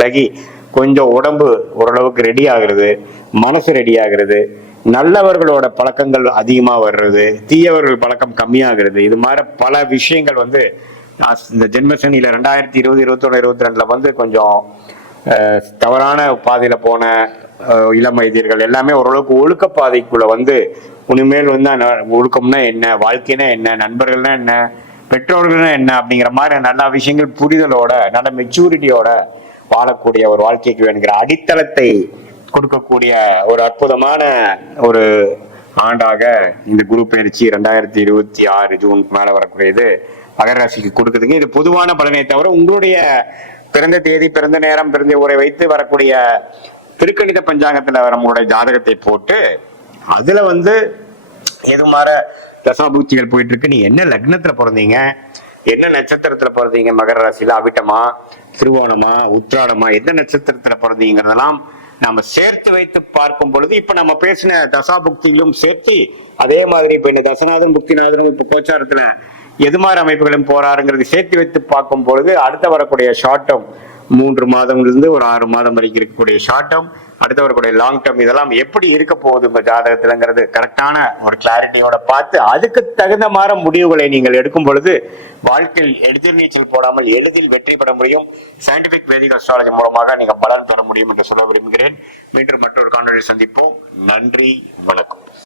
பழகி கொஞ்சம் உடம்பு ஓரளவுக்கு ரெடி ஆகுறது, மனசு ரெடி ஆகுறது, நல்லவர்களோட பழக்கங்கள் அதிகமா வர்றது, தீயவர்கள் பழக்கம் கம்மியாகிறது, இது மாதிரி பல விஷயங்கள் வந்து இந்த ஜென்மசனியில 2020, 21, 22 வந்து கொஞ்சம் தவறான பாதையில போன இளம் வயதியர்கள் எல்லாமே ஓரளவுக்கு ஒழுக்க பாதைக்குள்ள வந்து உனிமேல் வந்து ஒழுக்கம்னா என்ன, வாழ்க்கைனா என்ன, நண்பர்கள்னா என்ன, பெற்றோர்கள்னா என்ன அப்படிங்கிற மாதிரி நல்ல விஷயங்கள் புரிதலோட நல்ல மெச்சூரிட்டியோட வாழக்கூடிய ஒரு வாழ்க்கைக்கு வேணுங்கிற அடித்தளத்தை கொடுக்கக்கூடிய ஒரு அற்புதமான ஒரு ஆண்டாக இந்த குரு பயிற்சி 2026 ஜூனுக்கு மேல வரக்கூடியது மகர ராசிக்கு கொடுக்குதுங்க. இது பொதுவான பலனை தவிர உங்களுடைய பிறந்த தேதி, பிறந்த நேரம், பிறந்த ஊரை வைத்து வரக்கூடிய திருக்கணித பஞ்சாங்கத்துல நம்மளுடைய ஜாதகத்தை போட்டு அதுல வந்து எது மாதிரி தசாபூச்சிகள் போயிட்டு இருக்கு, நீ என்ன லக்னத்துல பிறந்தீங்க, என்ன நட்சத்திரத்துல பிறந்தீங்க, மகர ராசியில அவிட்டமா, திருவோணமா, உத்திராடமா, எந்த நட்சத்திரத்துல பிறந்தீங்கிறதெல்லாம் நம்ம சேர்த்து வைத்து பார்க்கும் பொழுது இப்ப நம்ம பேசின தசாபுக்திகளும் சேர்த்து அதே மாதிரி இப்ப இந்த தசநாதன் புக்திநாதனும் இப்ப கோச்சாரத்துல எது மாதிரி அமைப்புகளும் போறாருங்கிறது சேர்த்து வைத்து பார்க்கும் பொழுது அடுத்த வரக்கூடிய ஷார்ட் டேர்ம் 3 மாதம்ல ஒரு 6 மாதம் வரைக்கும் இருக்கக்கூடிய ஷார்ட் டேர்ம், அடுத்து வரக்கூடிய லாங் டேர்ம், இதெல்லாம் எப்படி இருக்க போகுது உங்க ஜாதகத்துலங்கிறது கரெக்டான ஒரு கிளாரிட்டியோட பார்த்து அதுக்கு தகுந்த மாதிரி முடிவுகளை நீங்கள் எடுக்கும் பொழுது வாழ்க்கையில் எதிர்நீச்சல் போடாமல் எளிதில் வெற்றி பெற முடியும். சயின்டிபிக் வேதிக் அஸ்ட்ராலஜி மூலமாக நீங்க பலன் பெற முடியும் என்று சொல்ல விரும்புகிறேன். மீண்டும் மற்றொரு காணொலியில் சந்திப்போம். நன்றி, வணக்கம்.